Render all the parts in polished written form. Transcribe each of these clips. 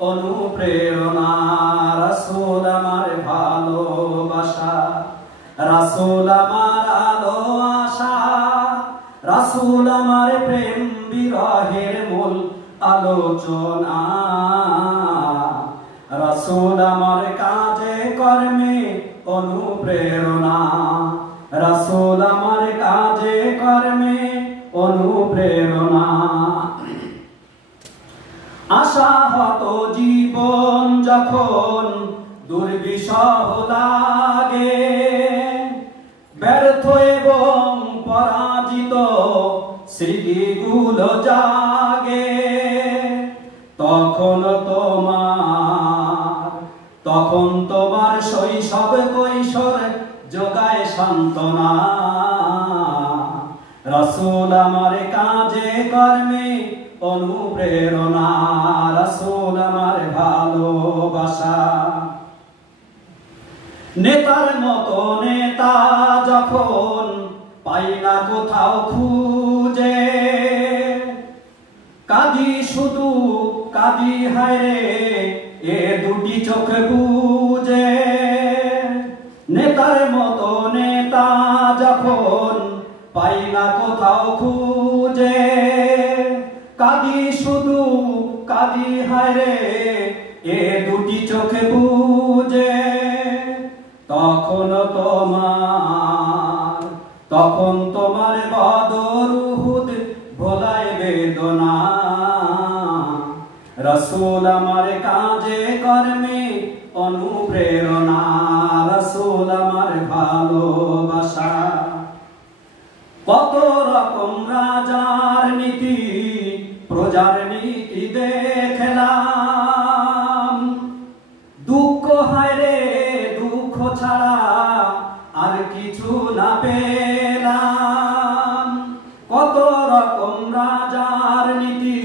অনুপ্রেরণা। রাসূল আমার ভালোবাসা, রাসূল আমার আলো আশা, রাসূল আমার প্রেম বিরহের মূল আলোচনা। রাসূল আমার কাজে কর্মে অনুপ্রেরণা, রাসূল আমার কাজে কর্মে অনুপ্রেরণা। আশাহত জীবন যখন দুর্বিষহ লাগে, ব্যর্থ এবং পরাজিত স্মৃতিগুলো জাগে, তখন তোমার শৈশব কৈশোর যোগায় সান্ত্বনা। রাসূল আমার কাজে কর্মে অনুপ্রেরণা, রাসূল আমার ভালোবাসা। নেতার মতো নেতা যখন পাই না কোথাও খুঁজে, কাঁদি শুধু কাঁদি হায়রে এ দুটি চোখ বুজে। নেতার মতো নেতা যখন পাই না কোথাও খুঁজে, কাঁদি শুধু কাঁদি হায়রে এ দুটি চোখ বুজে। তখন তোমার বদর উহুদ ভোলায় বেদনা। রাসূল আমার কাজে কর্মে অনুপ্রেরণা, রাসূল আমার ভালোবাসা। কত রকম রাজার নীতি প্রজার নীতি দেখলাম, দুঃখ হায়রে দুঃখ ছাড়া আর কিছু না পেলাম। কত রকম রাজার নীতি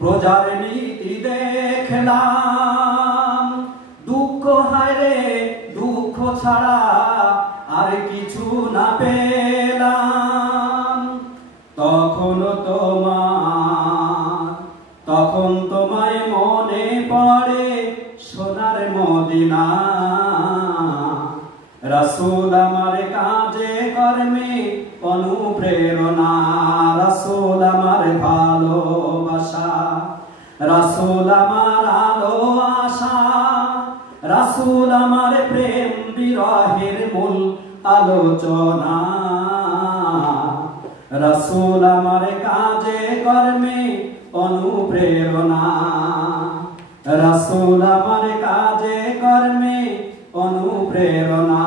প্রজার নীতি দেখলাম, দুঃখ হায়রে দুঃখ ছাড়া আর কিছু না পেলাম। তখন তোমায় মনে পড়ে সোনার মদিনা। রাসূল আমার কাজে কর্মে অনুপ্রেরণা, রাসূল আমার ভালোবাসা, রাসূল আমার আলো আশা, রাসূল আমার প্রেম বিরহের মূল আলোচনা। রাসূল আমার কাজে কর্মে অনুপ্রেরণা, রাসূল আমার কাজে কর্মে অনুপ্রেরণা।